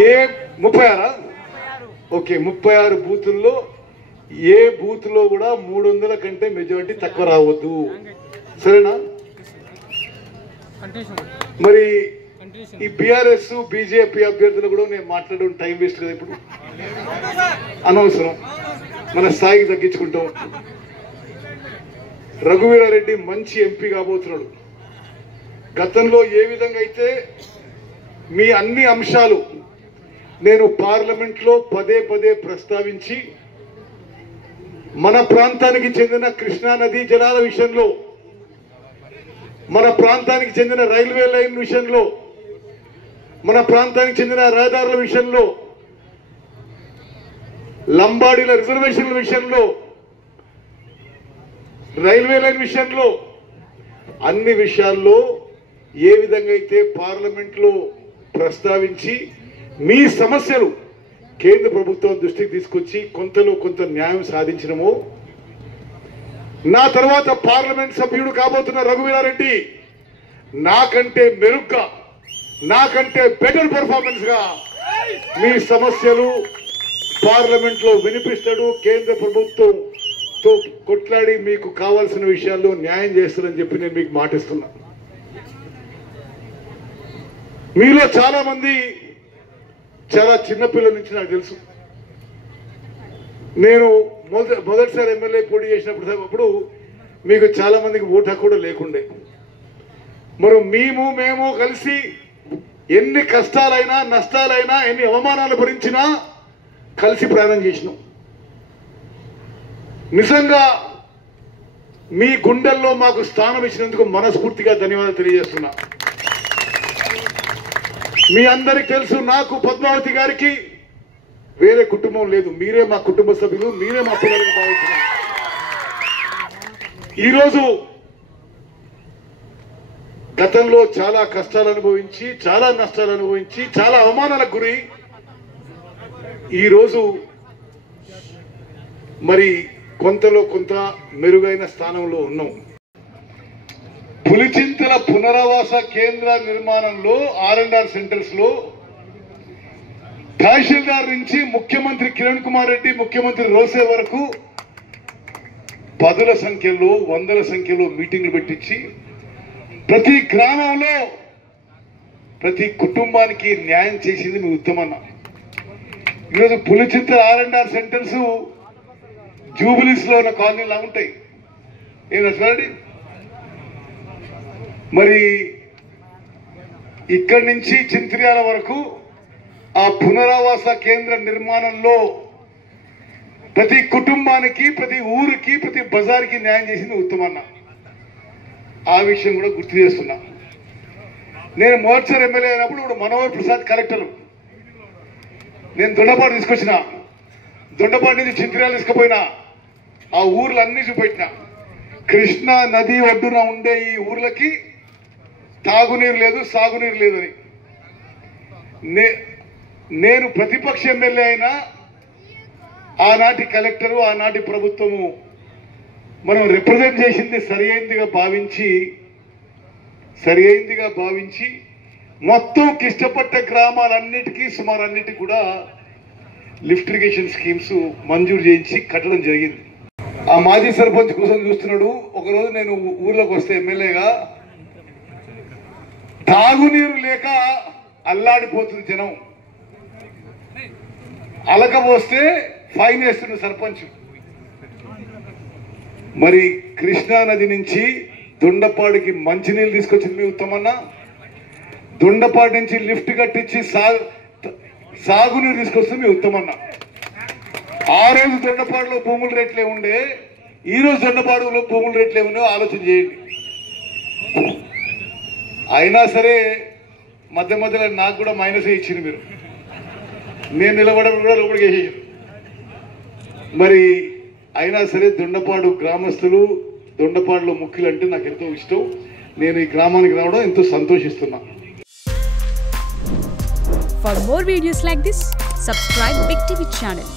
ఏ 36 okay 36 బూతుల్లో ఏ booth లో కూడా 300 కంటే మెజారిటీ తక్కువ రావద్దు, సరేనా? మరి ఈ బీఆర్ఎస్ బీజేపీ అభ్యర్థులు కూడా నేను మాట్లాడడం టైం వేస్ట్ కదా, ఇప్పుడు అనవసరం, మన స్థాయికి తగ్గించుకుంటాం. రఘువీరారెడ్డి మంచి ఎంపీ కాబోతున్నాడు. గతంలో ఏ విధంగా అయితే మీ అన్ని అంశాలు నేను పార్లమెంట్లో పదే పదే ప్రస్తావించి మన ప్రాంతానికి చెందిన కృష్ణా నదీ జలాల విషయంలో, మన ప్రాంతానికి చెందిన రైల్వే లైన్ విషయంలో, మన ప్రాంతానికి చెందిన రహదారుల విషయంలో, లంబాడీల రిజర్వేషన్ల విషయంలో, రైల్వే లైన్ విషయంలో, అన్ని విషయాల్లో ఏ విధంగా అయితే పార్లమెంట్లో ప్రస్తావించి మీ సమస్యలు కేంద్ర ప్రభుత్వం దృష్టికి తీసుకొచ్చి కొంతలో కొంత న్యాయం సాధించడమో, నా తర్వాత పార్లమెంట్ సభ్యుడు కాబోతున్న రఘువీరారెడ్డి నాకంటే మెరుగ్గా, నాకంటే బెటర్ పెర్ఫార్మెన్స్ గా మీ సమస్యలు పార్లమెంట్ లో వినిపిస్తాడు. కేంద్ర ప్రభుత్వంతో కొట్లాడి మీకు కావాల్సిన విషయాల్లో న్యాయం చేస్తారని చెప్పి నేను మీకు మాటిస్తున్నా. మీలో చాలా మంది చాలా చిన్నపిల్లల నుంచి నాకు తెలుసు. నేను మొదటిసారి ఎమ్మెల్యే పోటీ చేసినప్పుడు మీకు చాలా మందికి ఓటు హక్కు కూడా లేకుండే. మరి మేము కలిసి ఎన్ని కష్టాలైనా నష్టాలైనా ఎన్ని అవమానాలు భరించినా కలిసి ప్రయాణం చేసినాం. నిజంగా మీ గుండెల్లో మాకు స్థానం ఇచ్చినందుకు మనస్ఫూర్తిగా ధన్యవాదాలు తెలియజేస్తున్నా. మీ అందరికి తెలుసు, నాకు పద్మావతి గారికి వేరే కుటుంబం లేదు. మీరే మా కుటుంబ సభ్యులు, మీరే మా పిల్లలకు భావిస్తున్నారు. ఈరోజు గతంలో చాలా కష్టాలు అనుభవించి, చాలా నష్టాలు అనుభవించి, చాలా అవమానాలకు గురి ఈరోజు మరి కొంతలో కొంత మెరుగైన స్థానంలో ఉన్నాం. పులిచింతల పునరావాస కేంద్ర నిర్మాణంలో R&R సెంటర్స్ లో తహసీల్దార్ నుంచి ముఖ్యమంత్రి కిరణ్ కుమార్ రెడ్డి, ముఖ్యమంత్రి రోసే వరకు పదుల సంఖ్యలో, వందల సంఖ్యలో మీటింగ్లు పెట్టించి ప్రతి గ్రామంలో ప్రతి కుటుంబానికి న్యాయం చేసింది మీ ఉత్తమన్న. ఈరోజు పులిచింతల R&R సెంటర్స్ జూబిలీస్ లో ఉన్న కాలనీలా ఉంటాయి. ఏం చూడండి, మరి ఇక్కడి నుంచి చింత్రియాల వరకు ఆ పునరావాస కేంద్ర నిర్మాణంలో ప్రతి కుటుంబానికి, ప్రతి ఊరికి, ప్రతి బజార్కి న్యాయం చేసింది ఉత్తమన్న. ఆ విషయం కూడా గుర్తు చేస్తున్నా. నేను మోర్చర్ ఎమ్మెల్యే అయినప్పుడు ఇప్పుడు మనోహర్ ప్రసాద్ కలెక్టర్, నేను దొండపాడు తీసుకొచ్చిన, దొండపాడు నుంచి చింత్రియాలు తీసుకుపోయినా, ఆ ఊర్లన్నీ చూపెట్టిన. కృష్ణా నది ఒడ్డున ఉండే ఈ ఊర్లకి తాగునీరు లేదు, సాగునీరు లేదని. నేను ప్రతిపక్ష ఎమ్మెల్యే అయినా ఆనాటి కలెక్టరు, ఆనాటి ప్రభుత్వము మనం రిప్రజెంట్ చేసింది సరియైందిగా భావించి మొత్తం కిష్టపట్ట గ్రామాలన్నిటికీ సుమారు అన్నిటికీ కూడా లిఫ్ట్ ఇరిగేషన్ స్కీమ్స్ మంజూరు చేయించి కట్టడం జరిగింది. ఆ మాజీ సర్పంచ్ కోసం చూస్తున్నాడు. ఒకరోజు నేను ఊర్లోకి వస్తే ఎమ్మెల్యేగా తాగునీరు లేక అల్లాడిపోతుంది జనం. అలకపోస్తే ఫైన్ వేస్తున్న సర్పంచ్. మరి కృష్ణా నది నుంచి దొండపాడికి మంచినీళ్ళు తీసుకొచ్చింది మీ ఉత్తమన్న. దొండపాడి నుంచి లిఫ్ట్ కట్టించి సాగునీరు తీసుకొస్తుంది మీ ఉత్తమన్న. ఆ రోజు దొండపాడులో భూముల రేట్లే ఉండే, ఈ రోజు దొండపాడులో భూముల రేట్లే ఉన్నాయో ఆలోచన చేయండి. అయినా సరే మధ్య మధ్యలో నాకు కూడా మైనసే ఇచ్చింది మీరు. నేను నిలబడడం కూడా లోపలికి వేసేసాను. మరి అయినా సరే దొండపాడు గ్రామస్తులు, దొండపాడులో ముఖ్యులు అంటే నాకు ఎంతో ఇష్టం. నేను ఈ గ్రామానికి రావడం ఎంతో సంతోషిస్తున్నా. For more videos like this, subscribe Big TV channel.